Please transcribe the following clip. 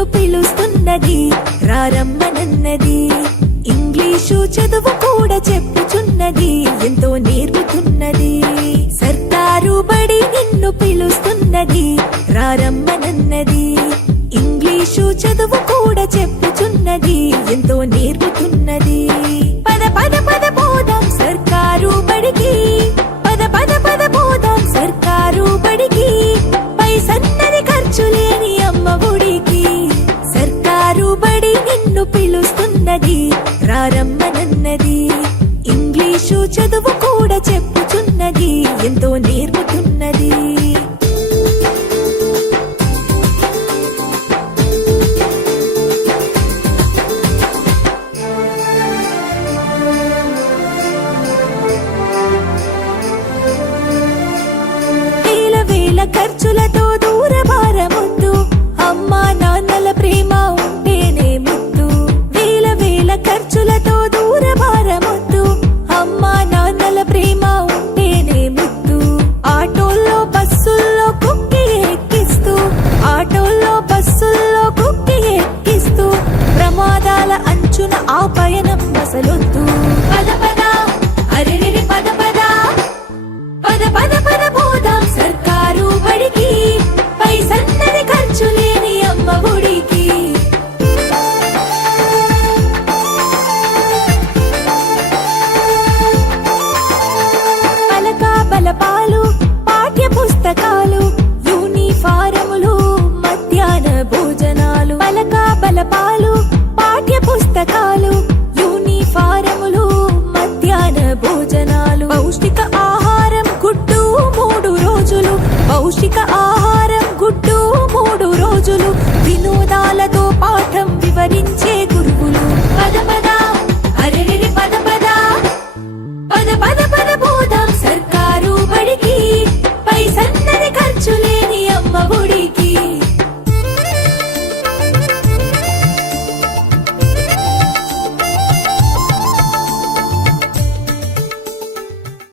నిన్ను పిలుస్తున్నది రారమ్మనన్నది. ఇంగ్లీషు చదువు కూడా చెప్పుచున్నది ఎంతో నేర్పుతున్నది. సర్కారు బడి నిన్ను పిలుస్తున్నది రారమ్మనన్నది. ఇంగ్లీషు చదువు కూడా చెప్పుచున్నది ఎంతో నేర్పుతున్నది. పద పద పద పోదాం సర్కారు బడికి, పద పద పద పోదాం సర్కారు బడికి. పైసన్నది ఖర్చు లేని అమ్మ ఒడికి. సర్కారు బడి నిన్ను పిలుస్తున్నది రారమ్మనన్నది. ఇంగ్లీషు చదువు కూడా చెప్పుచున్నది ఎంతో నేర్పుతున్నది. ఖర్చులతో దూరభారమొద్దు, అమ్మా నాన్నల ప్రేమ ఉంటేనే ముద్దు. వేల వేల ఖర్చులతో దూరభారమొద్దు, అమ్మా నాన్నల ప్రేమ ఉంటేనే ముద్దు. ఆటోల్లో బస్సుల్లో కుక్కి ఎక్కిస్తూ, ఆటోల్లో బస్సుల్లో కుక్కి ఎక్కిస్తూ ప్రమాదాల అంచున ఆ పయనం అసలొద్దు. పద పద అరెరెరి పద పద, పద పద పద పోదాం సర్కారు బడికి. పైసన్నది ఖర్చు లేని అమ్మ ఒడికి. పలక బలపాలు పాఠ్య పుస్తకాలు యూనిఫారములు మధ్యాహ్న భోజనాలు. పలక బలపాలు పాఠ్య పుస్తకాలు యూనిఫారములు మధ్యాహ్న భోజనాలు. పౌష్టిక ఆహారం గుడ్డు 3 రోజులు, పౌష్టిక